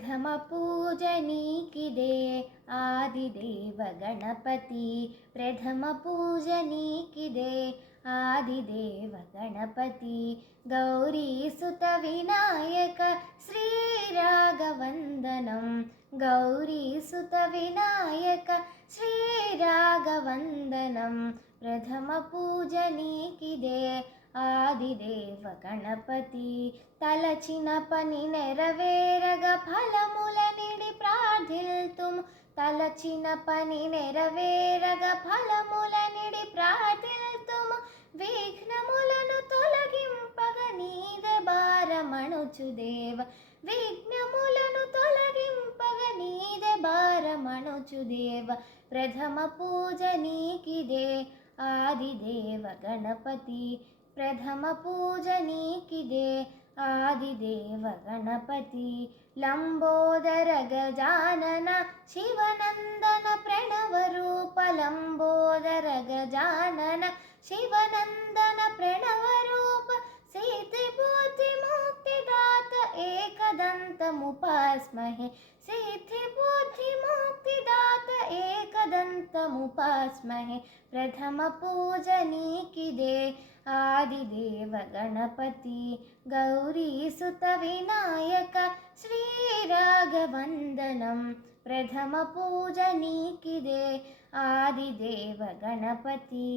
ప్రథమ పూజ నీకిదే ఆదిదేవ గణపతి ప్రథమ పూజ నీకిదే ఆదిదేవ గణపతి గౌరీసుత వినాయక శ్రీరాఘవందనం గౌరీసుత వినాయక శ్రీరాఘవందనం ప్రథమ పూజ నీకిదే ఆదిదేవ గణపతి తలచిన పని నెరవేరగ ఫలములనిడి ప్రార్థిల్తుము తలచిన పని నెరవేరగ ఫలములనిడి ప్రార్థిల్తుము విఘ్నములను తొలగింపగ నీదే భారమణుచుదేవ విఘ్నములను తొలగింపగ నీదే భారమణుచుదేవ ప్రథమ పూజ నీకిదే ఆదిదేవ గణపతి ప్రథమ పూజ నీకిదే ఆదిదేవ గణపతి లంబోదర గజానన శివనందన ప్రణవ రూప లంబోదర గజానన శివనందన ప్రణవ రూప సిద్ధి బుద్ధి ముక్తిదాత एकदन्तमुपास्महे सिद्धि बुद्धि मुक्तिदात एकदन्तमुपास्महे प्रथम पूजनीकिदे आदिदेव गणपति गौरीसुत विनायक श्रीराघवन्दनं प्रथम पूजनीकिदे आदिदेव गणपति।